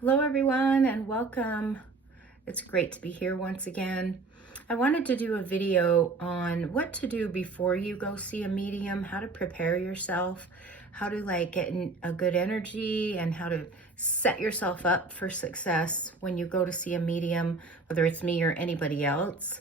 Hello, everyone, and welcome. It's great to be here once again. I wanted to do a video on what to do before you go see a medium, how to prepare yourself, how to get in a good energy, and how to set yourself up for success when you go to see a medium, whether it's me or anybody else.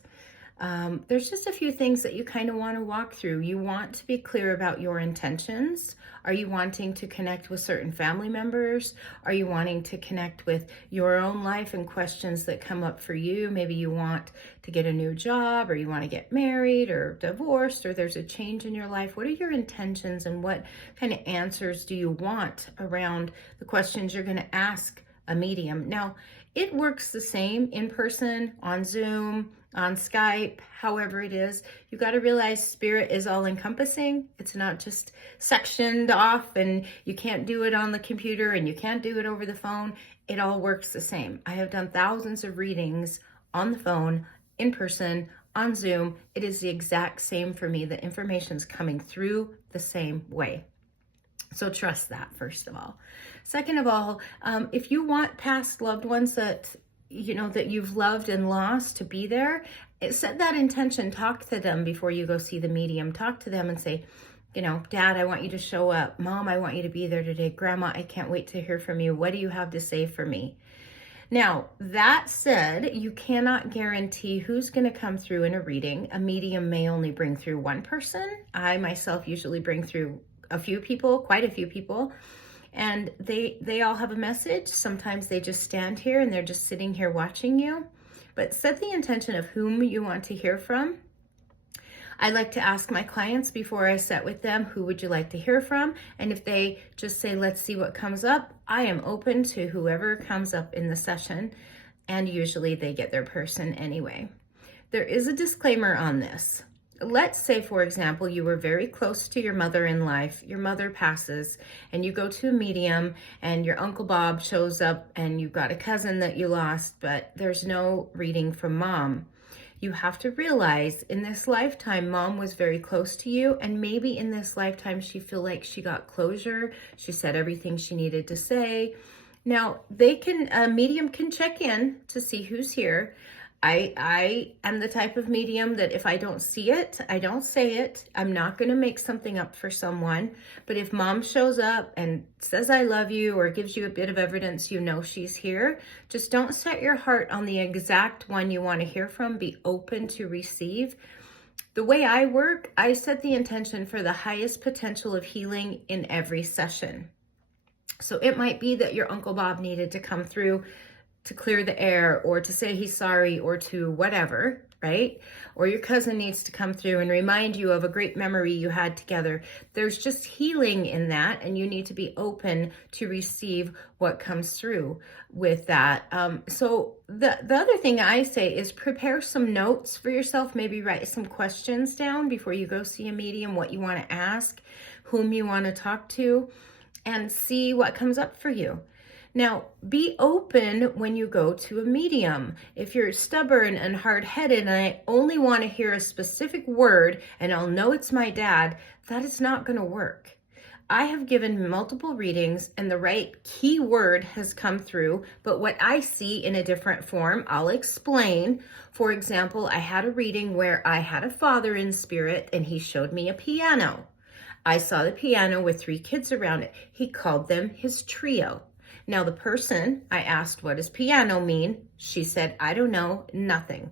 There's just a few things that you kind of want to walk through. You want to be clear about your intentions. Are you wanting to connect with certain family members? Are you wanting to connect with your own life and questions that come up for you? Maybe you want to get a new job, or you want to get married or divorced, or there's a change in your life. What are your intentions, and what kind of answers do you want around the questions you're going to ask a medium? Now, it works the same in person, on Zoom, on Skype, however it is. You got to realize spirit is all encompassing. It's not just sectioned off, and you can't do it on the computer and you can't do it over the phone. It all works the same. I have done thousands of readings on the phone, in person, on Zoom. It is the exact same for me. The information's coming through the same way. So trust that, first of all. Second of all, if you want past loved ones that you've loved and lost to be there, set that intention. Talk to them before you go see the medium. Talk to them and say, Dad, I want you to show up. Mom, I want you to be there today. Grandma, I can't wait to hear from you. What do you have to say for me? Now, that said, you cannot guarantee who's going to come through in a reading. A medium may only bring through one person. I myself usually bring through quite a few people. And they all have a message. Sometimes they just stand here and they're just sitting here watching you. But set the intention of whom you want to hear from. I like to ask my clients before I set with them, who would you like to hear from? And if they just say, let's see what comes up, I am open to whoever comes up in the session. And usually they get their person anyway. There is a disclaimer on this. Let's say, for example, you were very close to your mother in life, your mother passes, and you go to a medium and your Uncle Bob shows up and you've got a cousin that you lost, but there's no reading from mom. You have to realize in this lifetime, mom was very close to you, and maybe in this lifetime, she feel like she got closure. She said everything she needed to say. Now, a medium can check in to see who's here. I am the type of medium that if I don't see it, I don't say it. I'm not going to make something up for someone. But if mom shows up and says I love you, or gives you a bit of evidence she's here, just don't set your heart on the exact one you want to hear from. Be open to receive. The way I work, I set the intention for the highest potential of healing in every session. So it might be that your Uncle Bob needed to come through to clear the air, or to say he's sorry, or to whatever, right? Or your cousin needs to come through and remind you of a great memory you had together. There's just healing in that, and you need to be open to receive what comes through with that. So the other thing I say is prepare some notes for yourself. Maybe write some questions down before you go see a medium, what you want to ask, whom you want to talk to, and see what comes up for you. Now, be open when you go to a medium. If you're stubborn and hard-headed and I only want to hear a specific word and I'll know it's my dad, that is not going to work. I have given multiple readings and the right key word has come through, but what I see in a different form, I'll explain. For example, I had a reading where I had a father in spirit and he showed me a piano. I saw the piano with 3 kids around it. He called them his trio. Now, the person, I asked, what does piano mean? She said, I don't know, nothing.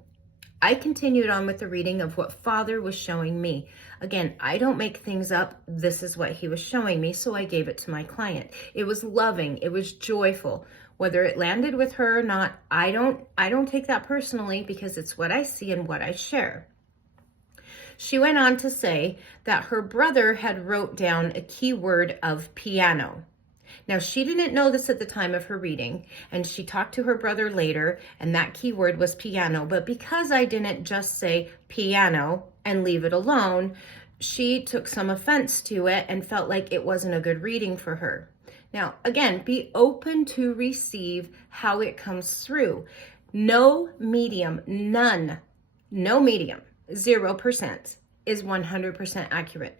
I continued on with the reading of what Father was showing me. Again, I don't make things up. This is what he was showing me, so I gave it to my client. It was loving. It was joyful. Whether it landed with her or not, I don't take that personally, because it's what I see and what I share. She went on to say that her brother had wrote down a keyword of piano. Now, she didn't know this at the time of her reading, and she talked to her brother later, and that keyword was piano. But because I didn't just say piano and leave it alone, she took some offense to it and felt like it wasn't a good reading for her. Now, again, be open to receive how it comes through. No medium, none, no medium, 0% is 100% accurate.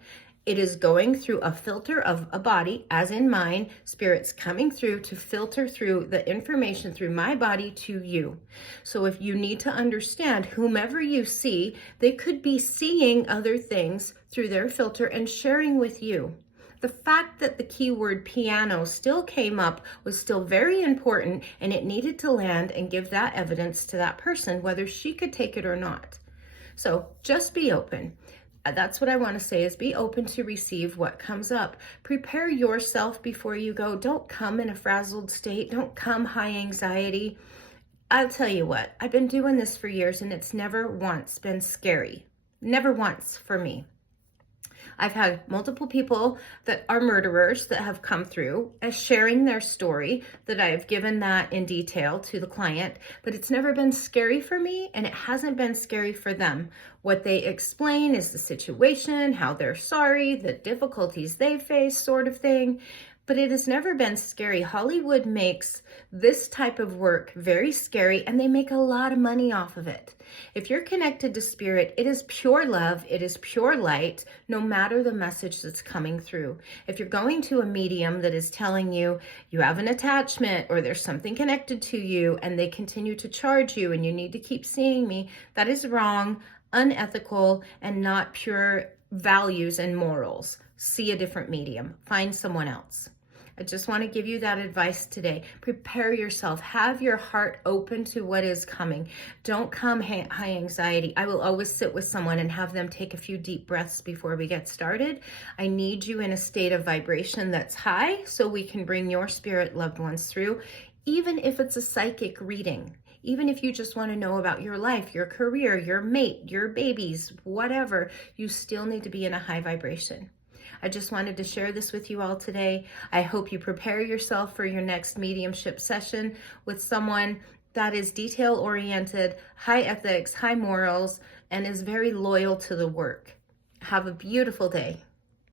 It is going through a filter of a body, as in mine, spirits coming through to filter through the information through my body to you. So if you need to understand whomever you see, they could be seeing other things through their filter and sharing with you. The fact that the keyword piano still came up was still very important, and it needed to land and give that evidence to that person, whether she could take it or not. So just be open. That's what I want to say, is be open to receive what comes up. Prepare yourself before you go. Don't come in a frazzled state. Don't come high anxiety. I'll tell you what, I've been doing this for years and it's never once been scary. Never once for me. I've had multiple people that are murderers that have come through as sharing their story, that I've given that in detail to the client, but it's never been scary for me and it hasn't been scary for them. What they explain is the situation, how they're sorry, the difficulties they face, sort of thing. But it has never been scary. Hollywood makes this type of work very scary, and they make a lot of money off of it. If you're connected to spirit, it is pure love, it is pure light, no matter the message that's coming through. If you're going to a medium that is telling you you have an attachment or there's something connected to you and they continue to charge you and you need to keep seeing me, that is wrong, unethical, and not pure values and morals. See a different medium. Find someone else. I just want to give you that advice today. Prepare yourself. Have your heart open to what is coming. Don't come high anxiety. I will always sit with someone and have them take a few deep breaths before we get started. I need you in a state of vibration that's high so we can bring your spirit loved ones through, even if it's a psychic reading. Even if you just want to know about your life, your career, your mate, your babies, whatever, you still need to be in a high vibration. I just wanted to share this with you all today. I hope you prepare yourself for your next mediumship session with someone that is detail-oriented, high ethics, high morals, and is very loyal to the work. Have a beautiful day.